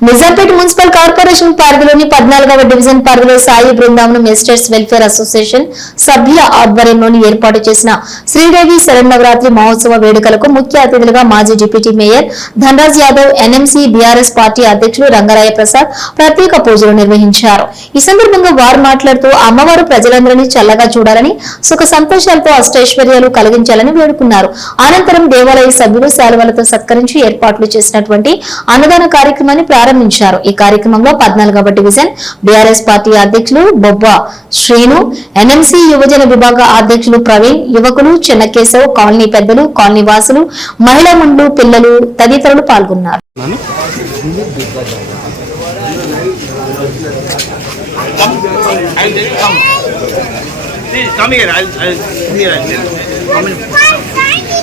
Nizampet municipal corporation పరిధిలోని పద్నాలుగవ division పరిధిలో Sai Brindavanam estates welfare association సభ్యుల ఆధ్వర్యంలోని ఏర్పాటు చేసిన శ్రీదేవి శరణవరాత్రి మహోత్సవ వేడుకలకు ముఖ్య అతిథులుగా మాజీ deputy mayor Dhanaraj Yadav NMC BRS party అధ్యక్షులు రంగరాయ ప్రసాద్ ప్రత్యేక పూజలు నిర్వహించారు. ఈ సందర్భంగా వారు మాట్లాడుతూ అమ్మవారు ప్రజలందరినీ చల్లగా చూడాలని సుఖ సంతోషాలతో అష్టైశ్వర్యాలు కలిగించాలని వేడుకున్నారు. అనంతరం దేవాలయ సభ్యులు శాలువలతో సత్కరించి ఏర్పాట్లు చేసినటువంటి అన్నదాన కార్యక్రమాన్ని ప్రారంభించారు ఈ కార్యక్రమంలో పద్నాలుగవ డివిజన్ బీఆర్ఎస్ పార్టీ అధ్యక్షులు బొబ్బా శ్రీను ఎన్ఎంసీ యువజన విభాగ అధ్యక్షులు ప్రవీణ్ యువకులు చెన్నకేశవ్ కాలనీ పెద్దలు కాలనీ వాసులు మహిళా మండలు పిల్లలు తదితరులు పాల్గొన్నారు come. Please come here. I'll, I'll here. I'll tell. Come here.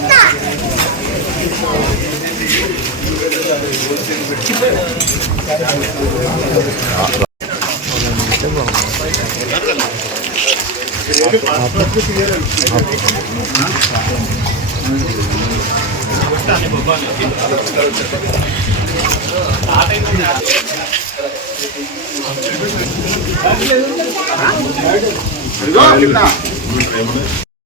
రాజుగారు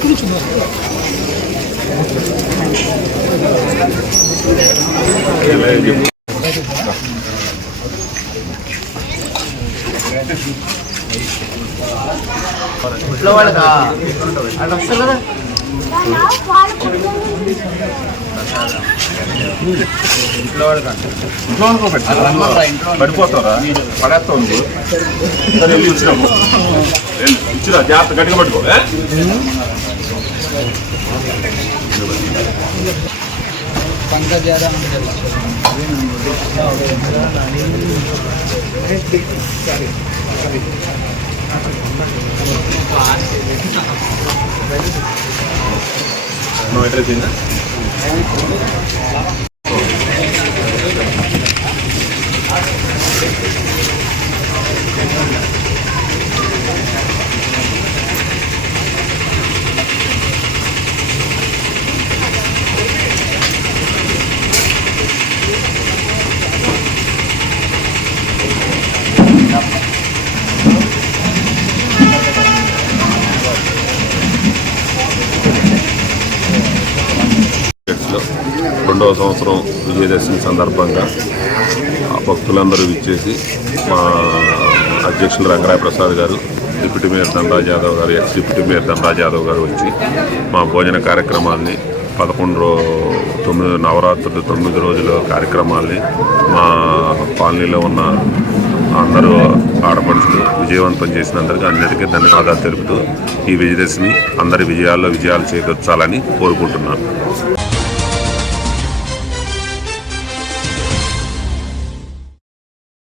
그렇죠. ఇంట్లో అనుకో పెట్టారా పడిపోతారా? నువ్వు సరే వెళ్ళి ఇచ్చినాము. ఇచ్చిరా జాగ్రత్త గట్టిగా పట్టుకో. ఏ? నువ్వు అడ్రస్ ఏందా రెండవ సంవత్సరం విజయదశమి సందర్భంగా ఆ భక్తులందరూ ఇచ్చేసి మా అధ్యక్షులు రంగరాయ ప్రసాద్ గారు డిప్యూటీ మేయర్ దండరాజ్ యాదవ్ గారు ex deputy mayor Dandaraj Yadav గారు వచ్చి మా భోజన కార్యక్రమాల్ని పదకొండు రో తొమ్మిది నవరాత్రులు తొమ్మిది రోజుల కార్యక్రమాల్ని మా కాలనీలో ఉన్న అందరూ ఆడపడుచులు విజయవంతం చేసినందరికీ అందరికీ ధన్యవాదాలు తెలుపుతూ ఈ విజయదశమి అందరి విజయాల్లో విజయాలు చేకూర్చాలని కోరుకుంటున్నాను.